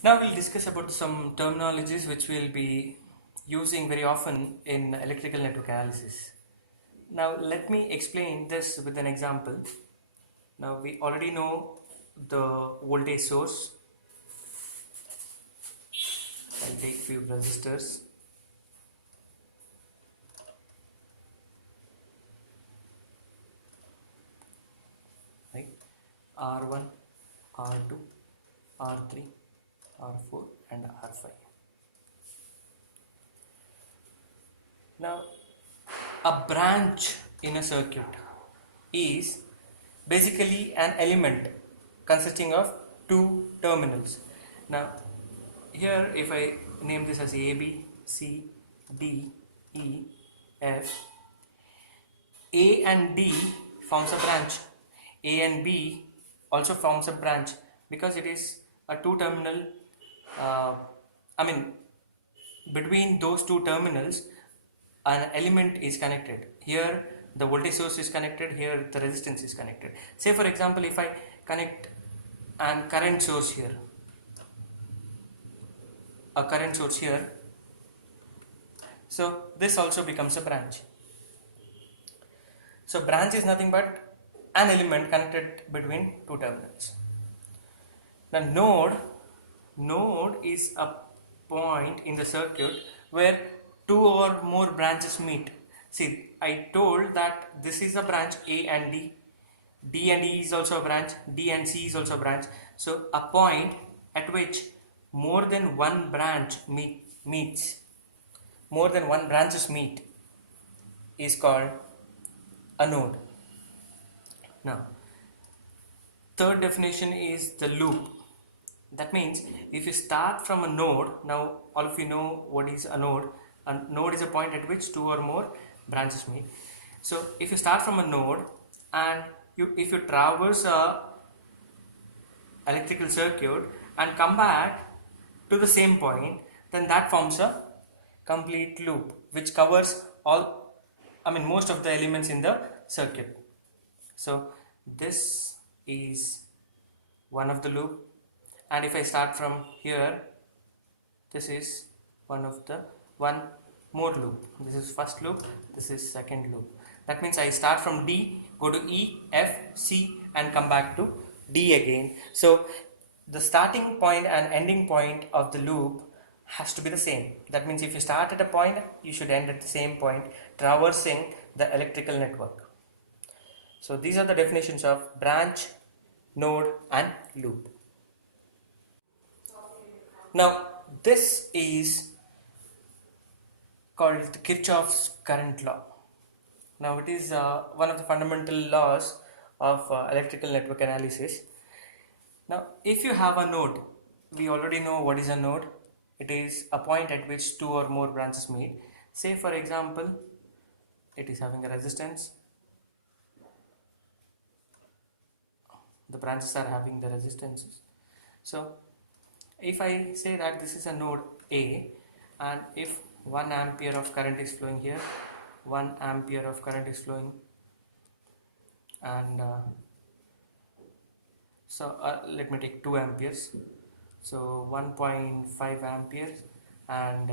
Now we'll discuss about some terminologies which we'll be using very often in electrical network analysis. Now let me explain this with an example. Now we already know the voltage source. I'll take few resistors. Right? R1, R2, R3, R4 and R5. Now a branch in a circuit is basically an element consisting of two terminals. Now here if I name this as A, B, C, D, E, F, A and D forms a branch. A and B also forms a branch because it is a two terminal uh, I mean between those two terminals an element is connected. Here the voltage source is connected, here the resistance is connected. Say for example, if I connect an current source here, a current source here, so this also becomes a branch. So branch is nothing but an element connected between two terminals. The node is a point in the circuit where two or more branches meet. See, I told that this is a branch A and D. D and E is also a branch. D and C is also a branch. So a point at which more than one branch meets, more than one branches meet, is called a node. Now, third definition is the loop. That means if you start from a node, now all of you know what is a node. A node is a point at which two or more branches meet. So if you start from a node and if you traverse a electrical circuit and come back to the same point, then that forms a complete loop which covers most of the elements in the circuit. So this is one of the loop, and if I start from here, this is one more loop. This is first loop, this is second loop. That means I start from D, go to E, F, C and come back to D again. So the starting point and ending point of the loop has to be the same. That means if you start at a point, you should end at the same point, traversing the electrical network. So these are the definitions of branch, node and loop. Now this is called the Kirchhoff's current law. Now it is one of the fundamental laws of electrical network analysis. Now if you have a node, we already know what is a node. It is a point at which two or more branches meet. Say for example, it is having a resistance. The branches are having the resistances. So if I say that this is a node A, and if 1 ampere of current is flowing here, 1 ampere of current is flowing, and let me take 2 amperes, so 1.5 amperes, and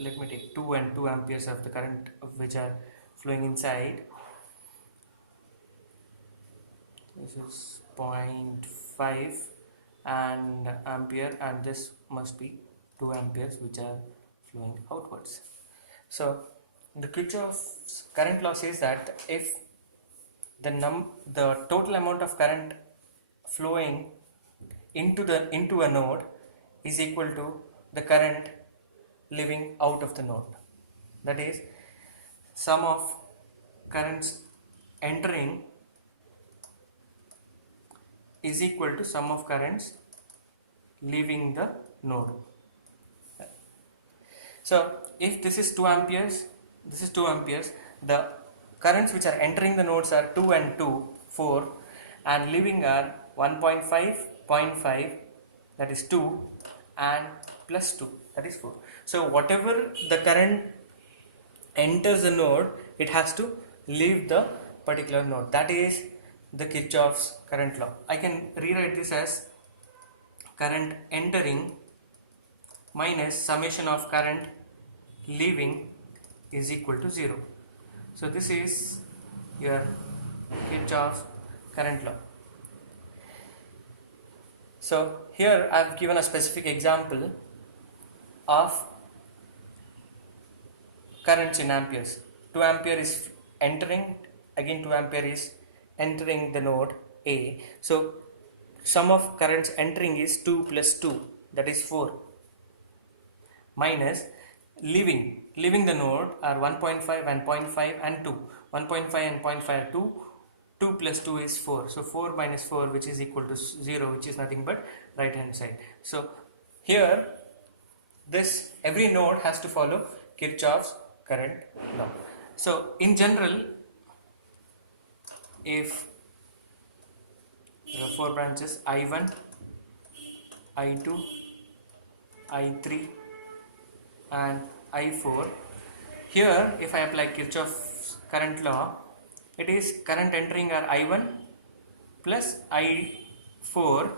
let me take 2 and 2 amperes of the current which are flowing inside. This is 0.5 and ampere, and this must be 2 amperes which are flowing outwards. So the Kirchhoff's current law says that if the total amount of current flowing into a node is equal to the current leaving out of the node, that is sum of currents entering is equal to sum of currents leaving the node. So if this is 2 amperes, this is 2 amperes, the currents which are entering the nodes are 2 and 2, 4, and leaving are 1.5, 0.5, that is 2, and plus 2, that is 4. So whatever the current enters the node, it has to leave the particular node. That is the Kirchhoff's current law. I can rewrite this as current entering minus summation of current leaving is equal to 0. So this is your Kirchhoff's current law. So here I have given a specific example of currents in amperes. 2 ampere is entering, again 2 ampere is entering the node A. So sum of currents entering is 2 plus 2, that is 4, minus leaving the node are 1.5 and 0.5 and 2. 1.5 and 0.5 are 2. 2 plus 2 is 4. So 4 minus 4, which is equal to 0, which is nothing but right hand side. So here this every node has to follow Kirchhoff's current law. So in general, if there are 4 branches, I1, I2, I3 and I4, here if I apply Kirchhoff's current law, it is current entering are I1 plus I4.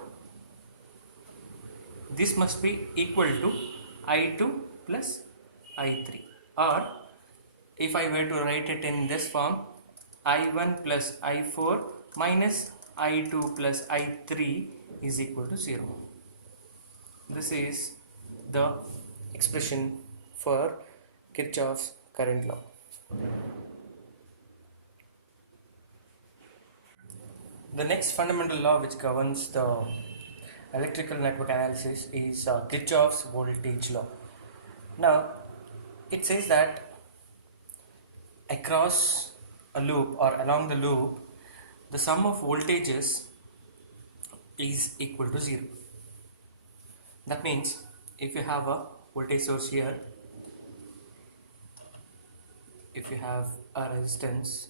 This must be equal to I2 plus I3, or if I were to write it in this form, I1 plus I4 minus I2 plus I3 is equal to 0. This is the expression for Kirchhoff's current law. The next fundamental law which governs the electrical network analysis is Kirchhoff's voltage law. Now it says that across a loop or along the loop, the sum of voltages is equal to 0. That means if you have a voltage source here, if you have a resistance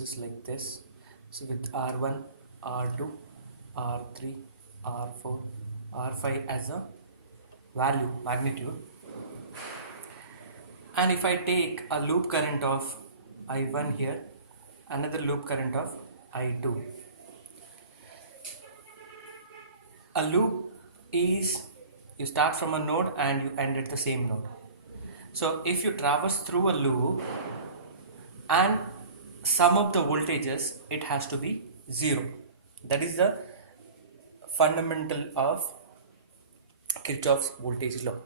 is like this, so with R1, R2, R3, R4, R5 as a value, magnitude, and if I take a loop current of I1 here, another loop current of I2. A loop is you start from a node and you end at the same node. So if you traverse through a loop and sum of the voltages, it has to be 0. That is the fundamental of Kirchhoff's voltage law.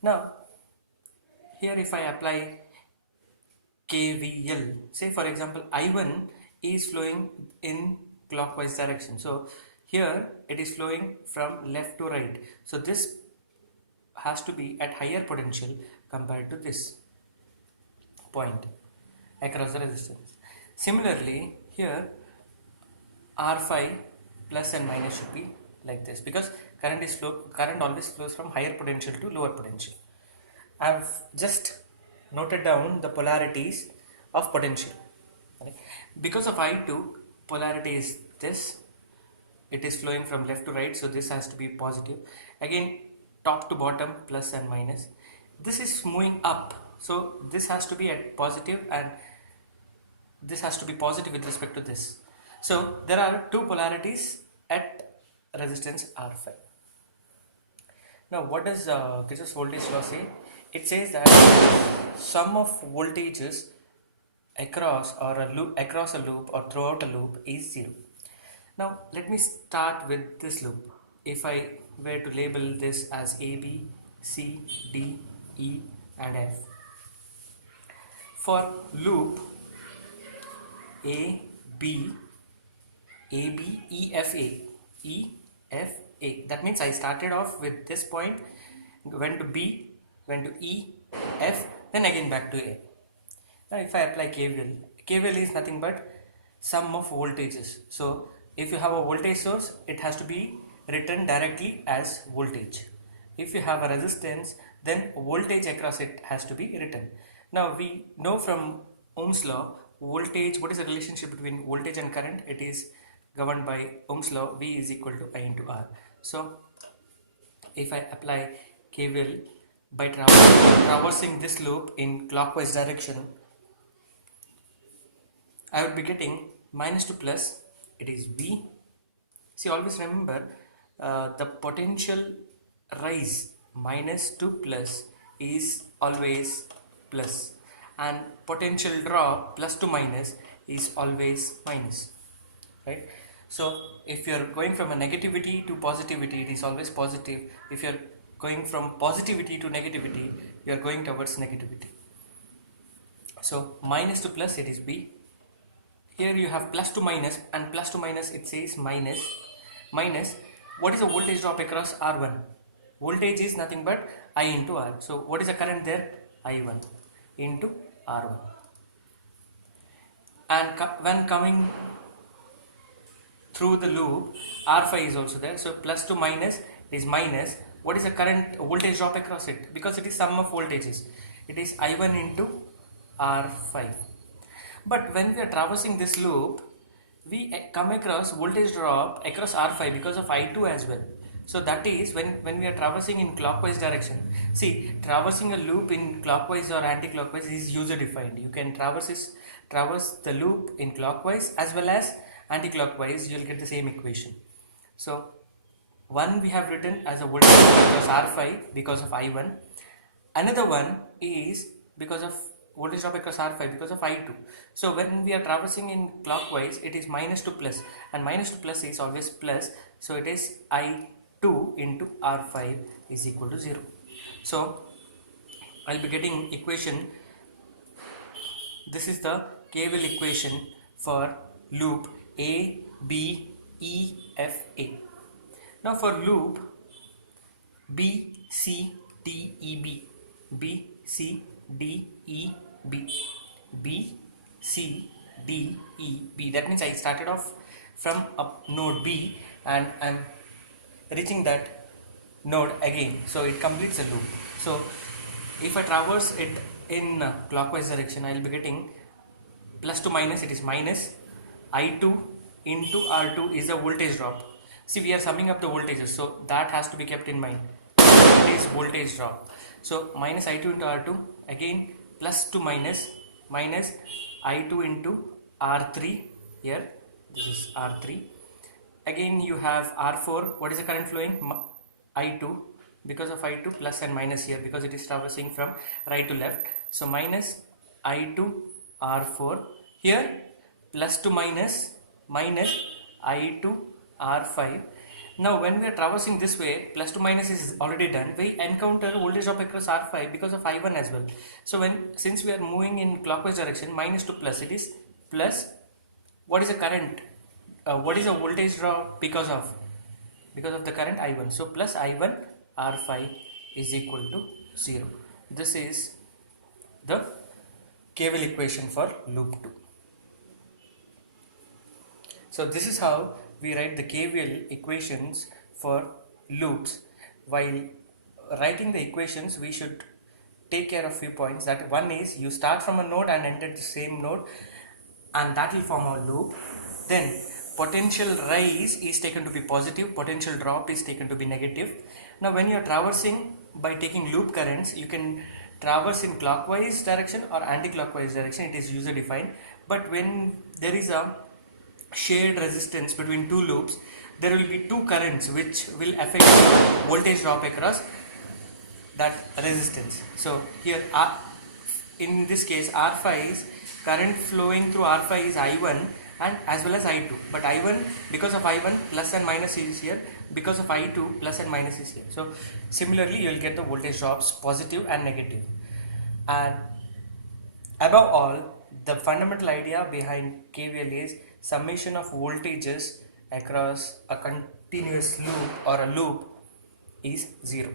Now here if I apply KVL, say for example I1 is flowing in clockwise direction, so here it is flowing from left to right, so this has to be at higher potential compared to this point across the resistance. Similarly here R5 plus and minus should be like this, because current always flows from higher potential to lower potential. I have just noted down the polarities of potential. Because of I2, polarity is this, it is flowing from left to right, so this has to be positive. Again top to bottom, plus and minus. This is moving up, so this has to be at positive and this has to be positive with respect to this. So there are two polarities at resistance R5. Now what does Kirchhoff's voltage law say? It says that sum of voltages across a loop or throughout a loop is 0. Now let me start with this loop. If I were to label this as A, B, C, D, E and F. For loop A, B, E, F, A, E, F, A. That means I started off with this point, went to B, went to E, F, then again back to A. Now if I apply KVL, KVL is nothing but sum of voltages. So if you have a voltage source, it has to be written directly as voltage. If you have a resistance, then voltage across it has to be written. Now we know from Ohm's law, voltage, what is the relationship between voltage and current? It is governed by Ohm's law, V is equal to I into R. So if I apply KVL by traversing this loop in clockwise direction, I would be getting minus to plus, it is V. See, always remember the potential rise minus to plus is always plus, and potential drop plus to minus is always minus, right? So if you're going from a negativity to positivity, it is always positive. If you're going from positivity to negativity, you're going towards negativity. So minus to plus, it is B. Here you have plus to minus, and plus to minus it says minus. Minus, what is the voltage drop across R1? Voltage is nothing but I into R. So what is the current there? I1 into R1. And when coming through the loop, R5 is also there. So plus to minus is minus. What is the current voltage drop across it? Because it is sum of voltages. It is I1 into R5. But when we are traversing this loop, we come across voltage drop across R5 because of I2 as well. So that is when we are traversing in clockwise direction. See, traversing a loop in clockwise or anti-clockwise is user defined. You can traverse the loop in clockwise as well as anti-clockwise. You will get the same equation. So one we have written as a voltage across R5 because of I1. Another one is because of voltage drop across R5 because of I2. So when we are traversing in clockwise, it is minus to plus, and minus to plus is always plus. So it is I2 into R5 is equal to 0. So I'll be getting equation. This is the KVL equation for loop A, B, E, F, A. Now for loop B, C, D, E, B, B, C, D, E, B, B, C, D, E, B. That means I started off from a node B and I'm reaching that node again. So it completes a loop. So if I traverse it in clockwise direction, I will be getting plus to minus, it is minus I2 into R2 is the voltage drop. See, we are summing up the voltages, so that has to be kept in mind. It is voltage drop. So minus I2 into R2, again plus to minus I2 into R3. Here this is R3. Again you have R4. What is the current flowing? I2, because of I2, plus and minus here because it is traversing from right to left. So minus I2 R4. Here plus to minus I2 R5. Now when we are traversing this way, plus to minus is already done. We encounter voltage drop across R5 because of I1 as well. So since we are moving in clockwise direction, minus to plus, it is plus. What is the current? What is the voltage drop because of the current I1? So plus I1 R5 is equal to 0. This is the KVL equation for loop 2. So this is how we write the KVL equations for loops. While writing the equations, we should take care of few points. That one is, you start from a node and enter the same node, and that will form a loop. Then potential rise is taken to be positive, potential drop is taken to be negative. Now when you are traversing by taking loop currents, you can traverse in clockwise direction or anti-clockwise direction. It is user defined. But when there is a shared resistance between two loops, there will be two currents which will affect voltage drop across that resistance. So here in this case R5 is current flowing through R5 is I1 and as well as I2, but I1, because of I1 plus and minus is here, because of I2 plus and minus is here. So similarly you will get the voltage drops positive and negative. And above all, the fundamental idea behind KVL is summation of voltages across a continuous loop or a loop is 0.